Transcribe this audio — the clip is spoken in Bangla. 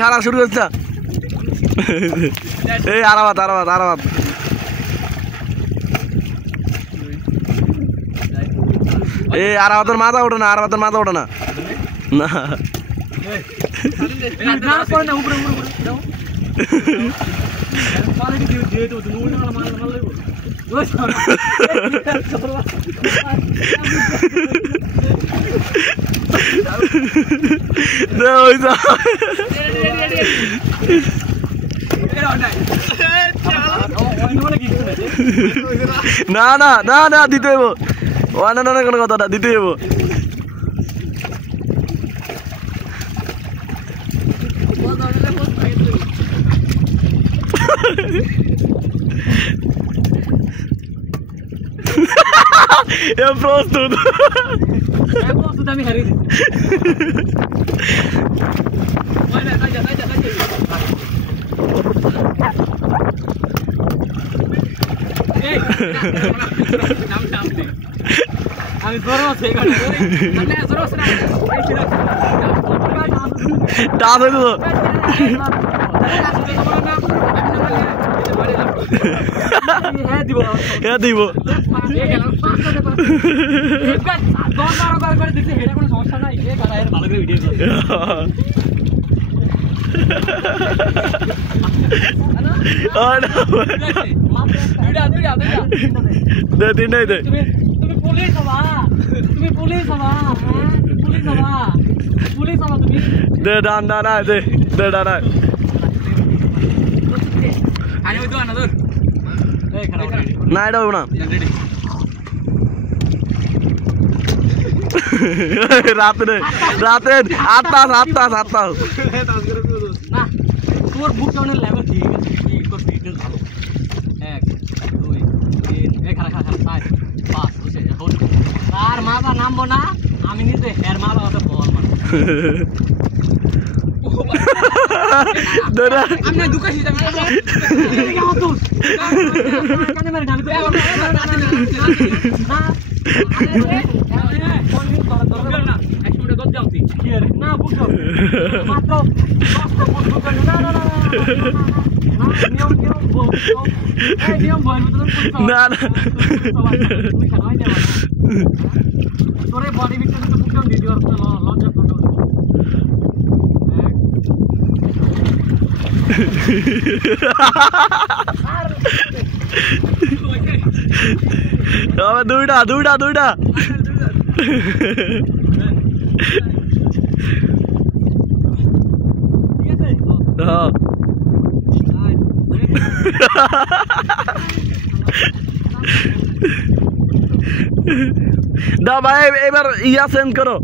খারাপ শুরু করছে এই আরাবাদ আরাবাদ আরাবাদ এই আরাবাদের মাথা ওঠে না আরাবাদের মাথা ওঠে না না না না না না দিতে হইব অনেক কোনো কথাটা দিতে হইব প্রস্তুত আমি হারিয়ে আমি জোর আছে ডাব হইল দিব তিনটাই দে তুমি পুলিশ হবা পুলিশ হবা তুমি দে ডান ডান দে দে ডান না এটা হইব না রাতে রাতে আটটা না তোর বুক ডাউনের লেভেল ঠিক আছে তোর ফিটনেস ভালো 1 2 3 খারা 4 5 বুঝে আর মাথা নামবো না আমি নিজে হের মাথা ওটা বল মার দরা আমি না দুকাশি যাবে এদিকে আও তুই কানে মারি না আমি তো না না বুঝো মাত্র না না তোরে বডি ভিতরে তো বুকডাউন দিয়ে দিও লঞ্চ করো দুইটা দুইটা দুইটা দা ভাই এবার ইয়া সেন্ড করো